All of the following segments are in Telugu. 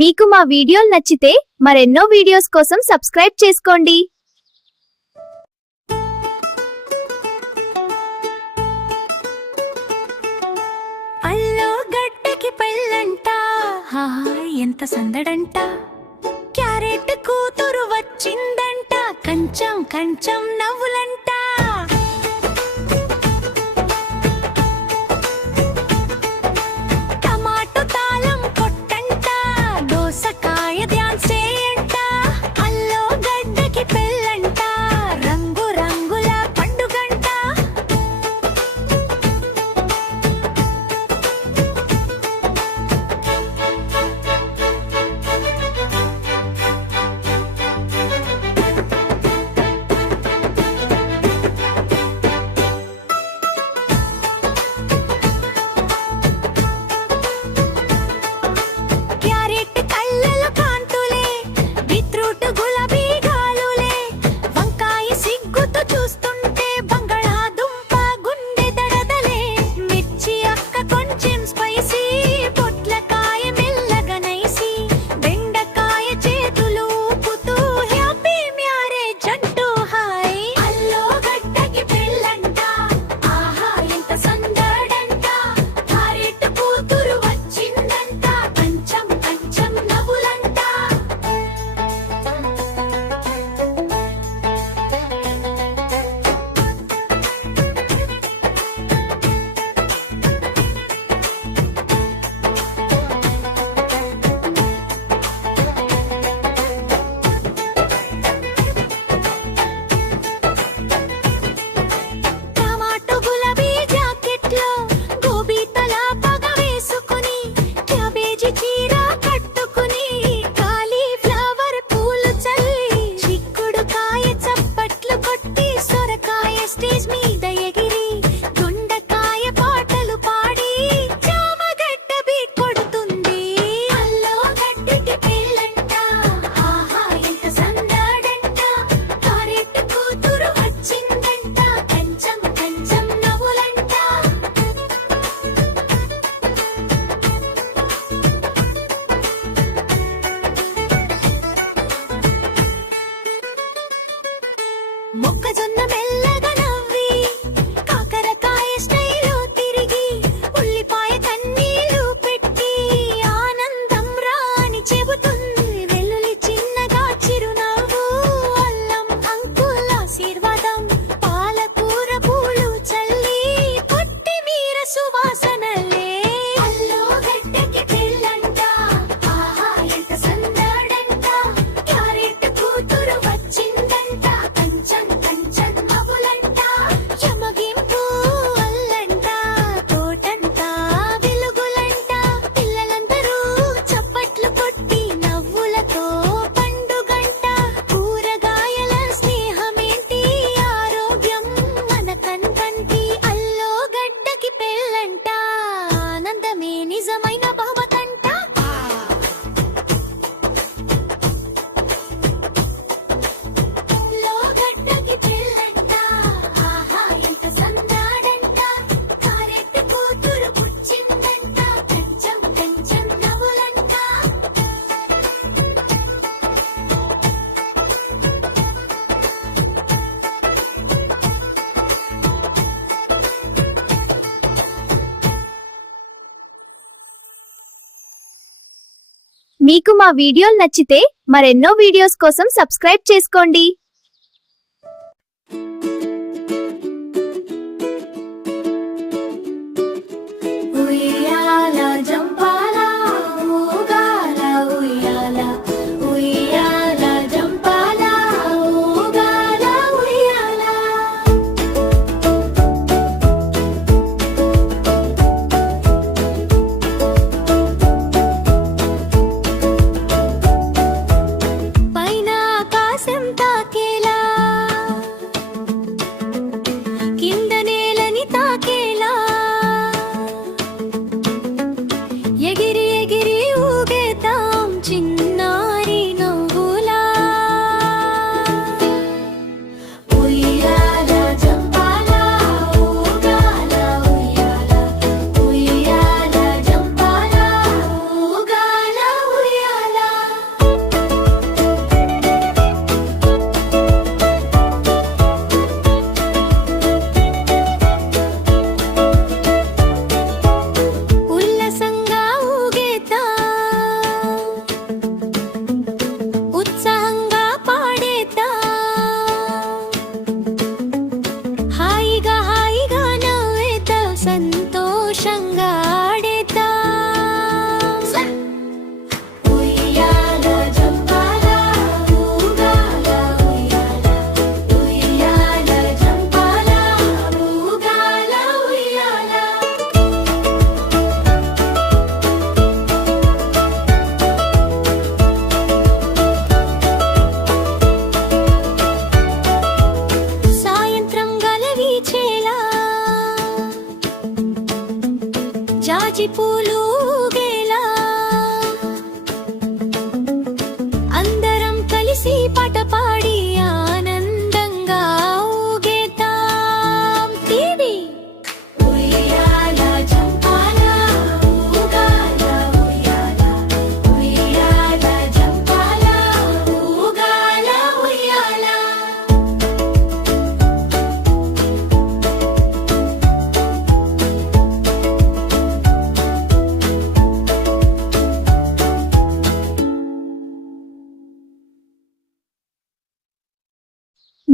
మీకు మా వీడియోలు నచ్చితే మరెన్నో వీడియోస్ కోసం సబ్స్క్రైబ్ చేసుకోండి. అల్లో గడ్డకి పెళ్ళంట, ఎంత సందడంట. క్యారెట్ కూతురు వచ్చిందంట, కంచం కంచం నవ్వులంట. టమాటో తాళం కొట్టంట, దోసకాయ ధ్యాన్సే అంట. అల్లో గడ్డకి పెళ్ళంట, రంగు రంగుల పండుగంట. క్యారెట్ కళ్ళలో కాంతులే, బీట్రూట్ గులాబీ గాలులే. వంకాయ సిగ్గుతో చూస్తుంటే బంగాళాదుంప గుండె దడదలే. మిర్చి అక్క కొంచెం స్పైసీ, పొట్లకాయ మెల్లగా నైసి. బెండకాయ చేతులు ఊపుతూ హ్యాపీ మ్యారేజ్ అంటూ హాయ్. అల్లో గడ్డకి పెళ్ళంట, ఆహా ఎంత సందడంట. క్యారెట్ కూతురు వచ్చిందంట, కంచం కంచం నవ్వులంట. టమాటో గులాబీ జాకెట్లో గోబీ తలా పగ వేసుకుని, క్యాబేజీ చీర కట్టుకుని, కాలీఫ్లవర్ పూలు చల్లి, చిక్కుడుకాయ చప్పట్లు కొట్టి, సొరకాయ స్టేజ్ మీద ఎగిరి, దొండకాయ పాటలు పాడి, చామగడ్డ బీట్ కొడుతుంది. అల్లో గడ్డకి పెళ్ళంట, ఆహా ఎంత సందడంట. క్యారెట్ కూతురు వచ్చిందంట, కంచం కంచం నవ్వులంట. మొక్కజొన్న మెల్లగా నవ్వి, కాకరకాయ స్టైల్లో తిరిగి, ఉల్లిపాయ కన్నీళ్లు పెట్టి, ఆనందం రాని చెబుతుంది. వెల్లుల్లి చిన్నగా చిరునవ్వు, అల్లం అంకుల్ ఆశీర్వాదం. పాలకూర పూలు చల్లి, కొత్తిమీర సువాసనలే. అల్లో గడ్డకి పెళ్ళంట, ఆహా ఎంత సందడంట. క్యారెట్ కూతురు వచ్చిందంట, కంచం కంచం నవ్వులంట. యమగింపు అల్లంట, తోటంతా వెలుగులంట. పిల్లలందరూ చప్పట్లు కొట్టి, నవ్వులతో పండుగంట. కూరగాయల స్నేహమేంటి, ఆరోగ్యం మనకంతంటి. అల్లో గడ్డకి పెళ్ళంట, ఆనందమే నిజమైన బహుమతంట. అల్లో గడ్డకి పెళ్ళంట, ఆహా ఎంత సందడంట. క్యారెట్ కూతురు పుచ్చిందంట, కంచం కంచం నవ్వులంట. మీకు మా వీడియోలు నచ్చితే మరెన్నో వీడియోస్ కోసం సబ్స్క్రైబ్ చేసుకోండి. ఉయ్యాల జంపాల ఊగాల, ఉయ్యాల ఉయ్యాల జంపాల ఊగాల, ఉయ్యాల. పైన ఆకాశం తాకేలా,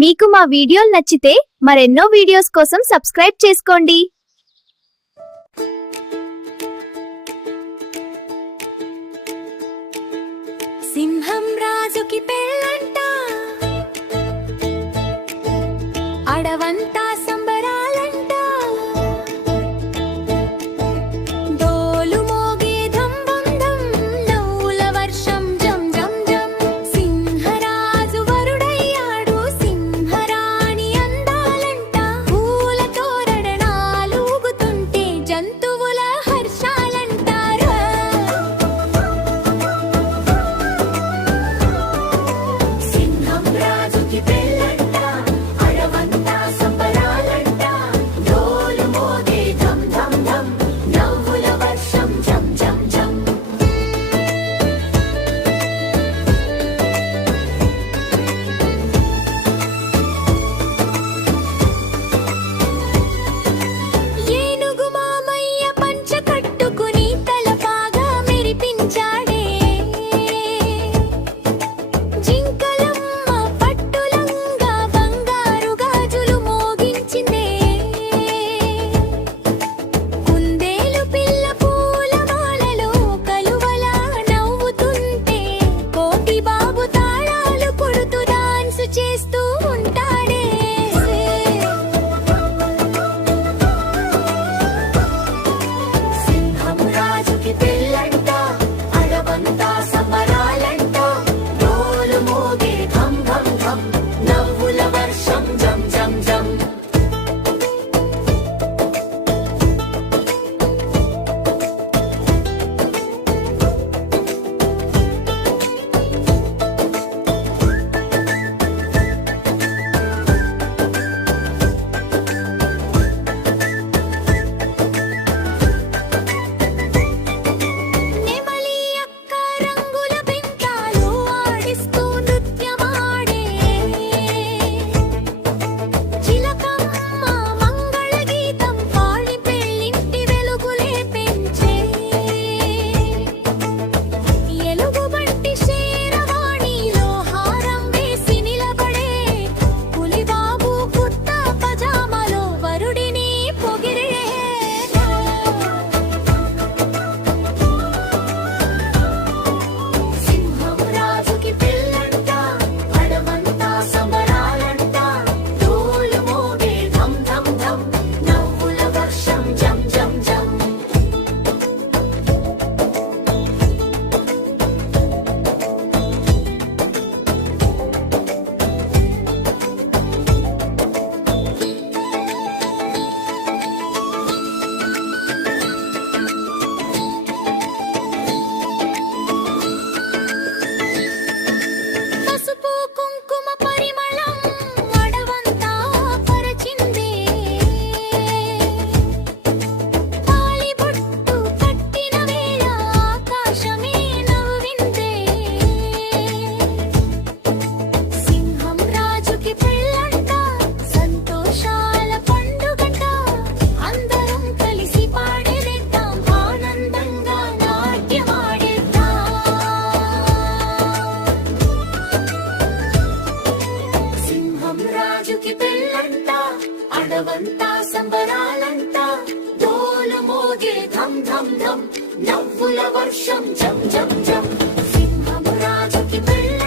మీకు మా వీడియోలు నచ్చితే మరెన్నో వీడియోస్ కోసం సబ్స్క్రైబ్ చేసుకోండి. సింహం రాజుకి పెళ్ళంట, అడవంతా సంబరాలంట, డోలు మోగే ధం ధం ధం, నవ్వుల వర్షం జం జం జం. సింహరాజు వరుడయ్యాడు, సింహరాణి అందాలంట, పూల తోరణాలు ఊగుతుంటే జంతువుల హర్షాలంటారా. సింహం రాజుకి పెళ్ళంట, అడవంతా సంబరాలంట, డోలు మోగే ధం ధం ధం, నవ్వుల వర్షం జం జం జం. ఏనుగు మామయ్య పంచ కట్టుకుని తలపాగా మెరిపించాడే, జింకలమ్మ పట్టులంగా బంగారు గాజులు మోగించిందే, కుందేలు పిల్ల పూల మాలలో కలువలా నవ్వుతుంటే, కోటి బాబు తాళాలు కొడుతూ డాన్స్ చేస్తూ ఉంటాడే. సింహం రాజుకి పెళ్ళంట, అడవంతా సంబరాలంట, డోలు మోగే ధం ధం ధం, నవ్వుల వర్షం జం జం జం. నెమలి అక్క రంగుల పెంకాలు ఆడిస్తూ నృత్యమాడే, చిలకమ్మ మంగళ గీతం పాడి పెళ్ళింటి వెలుగులే పెంచే, ఎలుగుబంటి శేరవాణిలో హారం వేసి నిలబడే, పులిబాబు కుర్తా పజామాలో వరుడిని పొగిడే. సింహం రాజుకి పెళ్ళంట, అడవంతా సంబరాలంట, డోలు మోగే ధం ధం ధం, నవ్వుల వర్షం జం జం జం. పసుపు కుంకుమ పరిమళం అడవంతా పరచిందే, తాళిబొట్టు కట్టిన వేళ ఆకాశమే నవ్విందే. సింహం రాజుకి పెళ్ళంట, సంతోషాల పండుగట, అందరం కలిసి పాడేద్దాం, ఆనందంగా నాట్యమాడేద్దాం. సింహం రాజుకి పెళ్ళంట, అడవంతా సంబరాలంట, డోలు మోగే ధం ధం ధం, నవ్వుల వర్షం జం జం జం. సింహం రాజుకి పెళ్ళంట.